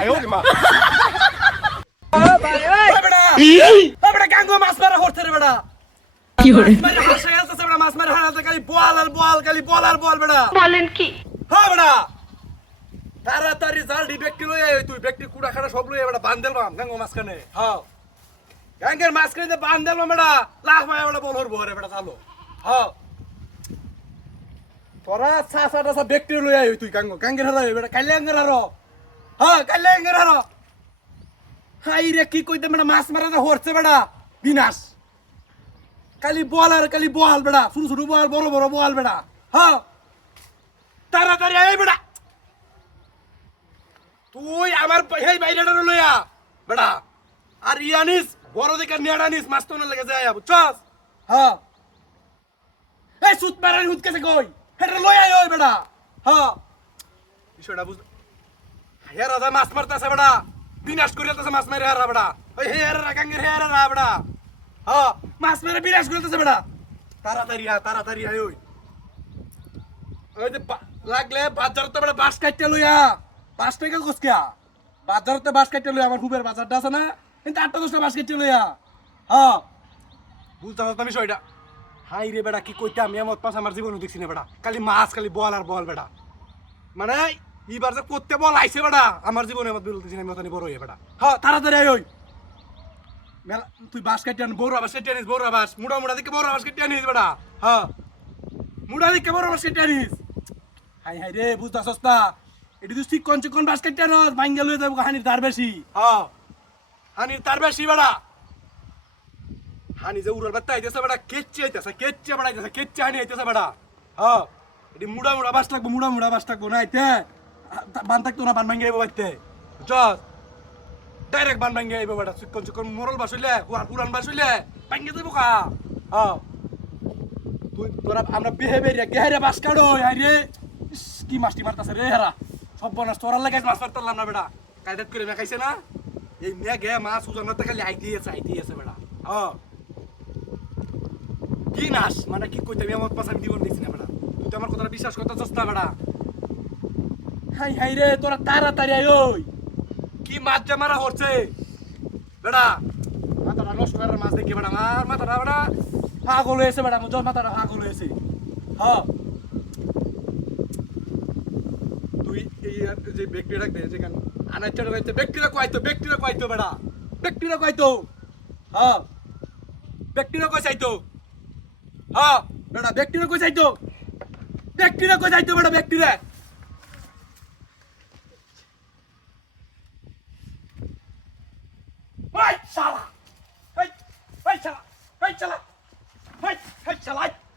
哎呦我的妈！ বেটা গাঙ্গো মাছ মারা হচ্ছে রে বেটা কি করে মাছ মারা হাসে গেছে বেটা মাছ মারা হারাতে খালি বল আর বল খালি বল আর বল বেটা বলেন কি হ্যাঁ বেটা তাড়াতাড়ি জাল ডি ব্যক্তি লই আয় তুই ব্যক্তি কুড়া খাড়া সব লই আয় বেটা বান্দেল মাম গাঙ্গো মাছখানে হ্যাঁ গাঙ্গের মাছখানে বান্দেল মাম বেটা লাখ মায়া বেটা বল হরবো রে বেটা চালো হ্যাঁ তোরা সাসাটা সব ব্যক্তি লই আয় তুই গাঙ্গো গাঙ্গের হারা বেটা কাইলে গাঙ্গের হারো হ্যাঁ কাইলে গাঙ্গের হারো হাই রে কি কইতে বেটা মাছ মারা হচ্ছে বেটা বিনাশ খালি বল আর খালি বল বেটা ছোট ছোট বল বড় বড় বল বেটা হ্যাঁ তাড়াতাড়ি আয় বেটা তুই আমার হেই বাইরেটা লইয়া বেটা আর ইয়ানিস বড় দিকে নিয়াডানিস মাছ তো না লাগে যায় বুঝছস হ্যাঁ এই সুত মারানি হুত কেসে কই হেটা লইয়া আয় বেটা হ্যাঁ বিষয়টা বুঝ হেরা রাজা মাছ মারতাছে বেটা বিনাশ করিতেছে মাছ মেরে হারা বেটা ওই হেরা গাঙ্গের হেরা রা বেটা হ্যাঁ মাছ মেরে বিনাশ করিতেছে বেটা তাড়াতাড়ি আয় ওই যে লাগলে বাজারতে বেটা বাস কাটতে লইয়া 5 টাকা কসকিয়া বাজারতে বাস কাটতে লইয়া আমার হুবের বাজারটা আছে না কিন্তু 8টা 10টা বাস কাটতে লইয়া হ্যাঁ বুঝতে পারছ আমি বিষয়টা হাই রে বেটা কি কইতে আমি আমার পাশ আমার জীবনে দেখছি না বেটা খালি মাছ খালি বল আর বল বেটা মানে এইবার যে করতে বল আইছে বেটা আমার জীবনে আমার বিরুদ্ধে আমি ওখানে বড় হয়ে বেটা হ্যাঁ তাড়াতাড়ি আয় ওই মেলা তুই বাস কাটিয়ে আন বড় বাস কেটে আনিস বড় বাস মুড়া দিকে বড় বাস কেটে আনিস বেটা হ্যাঁ মুড়া দিকে বড় বাস কেটে আনিস হাই হাই রে বুঝতাছস না এটি তুই চিকন বাস কেটে আনস ভাঙ্গা লয়ে যাবো হানির তার বেশি হ্যাঁ হানির তার বেশি বেটা হানি যে উড়ার বাত্তা আইতেছে বেটা কেচ্চে বেটা আইতেছে কেচ্চে হানি আইতেছে বেটা হ্যাঁ এটি মুড়া বাস থাকবো মুড়া বাস থাকবো না আইতে বান থাকতো না বান ভাঙ্গে আইবো বাইতে বুঝছস ডাইরেক্ট বান ভাঙ্গে আইবো বেটা চিকন মরল বাস হইলে পুরান বাস হইলে ভাঙ্গে যাবো কা হ্যাঁ তুই তোরা আমরা বিহেভিয়ার গেহারে বাস কাড়ো হাই রে কি মাছটি মারতাছে রে হেরা সব বনাস তোরা লাগে মাছ মারতাম না বেটা কাইদাত করে মেখাইছে না এই মেয়ে গে মাছ উজানতে খালি আইতেছে বেটা হ্যাঁ কি নাশ মানে কি কইতে আমি আমার পাশে আমি জীবন দেখছি না বেটা তুই তো আমার কথাটা বিশ্বাস করতেছস না বেটা হাই রে তোরা তাড়াতাড়ি আয় ওই কি মাছ যে মারা হচ্ছে বেটা মাথাটা নষ্ট করার মাছ দেখি বেটা আমার মাথাটা বেটা পাগল হয়েছে বেটা আমার মাথাটা পাগল হয়েছে হ্যাঁ তুই এই যে ব্যক্তিটা দে যেখানে আনাইতে রাখতে ব্যক্তিরা কইতো বেটা ব্যক্তিরা কইতো হ্যাঁ ব্যক্তিরা কই চাইতো হ্যাঁ বেটা ব্যক্তিরা কই চাইতো বেটা ব্যক্তিরা ওই শালা